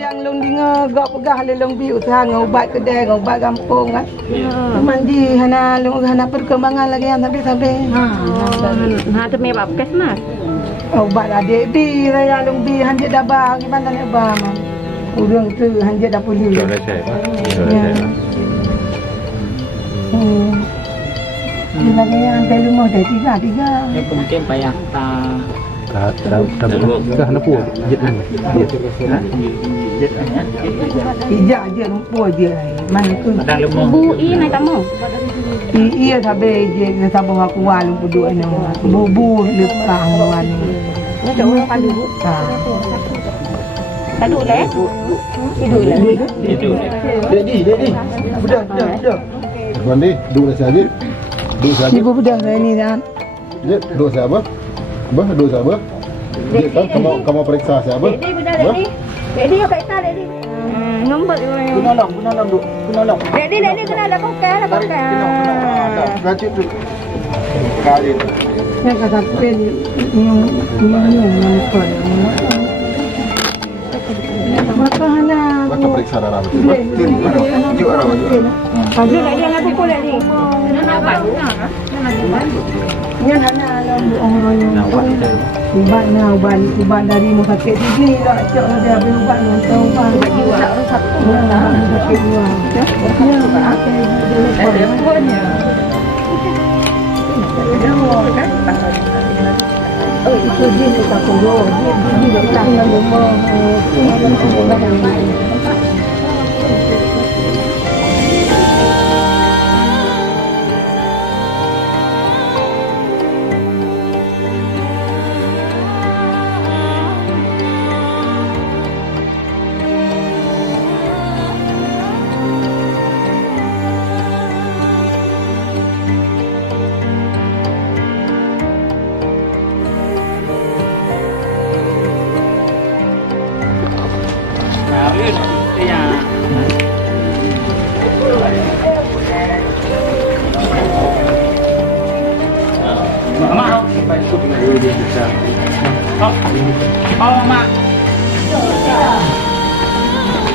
yang long dinga gak pegah lelong bi usaha ngobat kedai ngobat kampung kan. Mandi hana long hana perkembangan lagi yang sampai. Ha tu me bab kes mas. Obat adik bi raya long bi hanjit dabah gimana nak bah. Urang tu hanjit dah pulih. Dah saya. Lagi yang dari rumah dah tiga. Dia mungkin payah Tak hana pu jet kan. Ijak je lumpur je. Mana tu? Padang lemah. Bu i naik tamu. Iya sabe je sabah aku walu duduk ni. Bubu lepas wan. Ni dah orang kadu. Kadu le. Hidup le. Dedi. Budak. Mandi, duduk saja. Duduk saja. Ibu budak ni kan. Duduk siapa? Duduk siapa? Dia kan kamu periksa siapa? Dedi budak dedi. Dedi apa itu dedi? Nombor Kunolong duk. Dedi kena ada kokal. Berarti tu. Kali. Yang kata pen yang kau. Maka hana. Maka periksa darah. Kadu lagi yang aku kulit ni. Yang hana orang ubat dari rumah sakit sini nak cak dia beli ubat untuk ubat jiwa satu sakit jiwa. Ada punya. Oh itu dia tak perlu. Dia tak rumah. Oh, mak.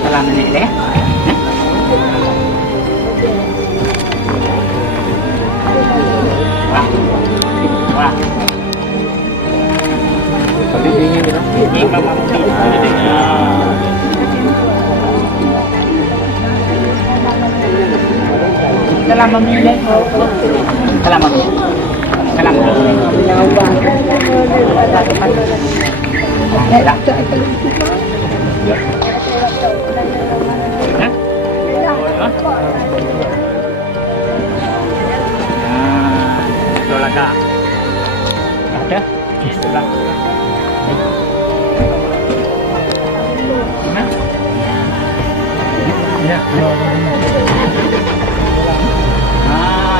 Salam nenek deh. Wah. Tapi dingin gitu. Dingin banget. Salam memilih. Salam. Tolaga. Ada? Sebelah. Mana? Ya. Ah,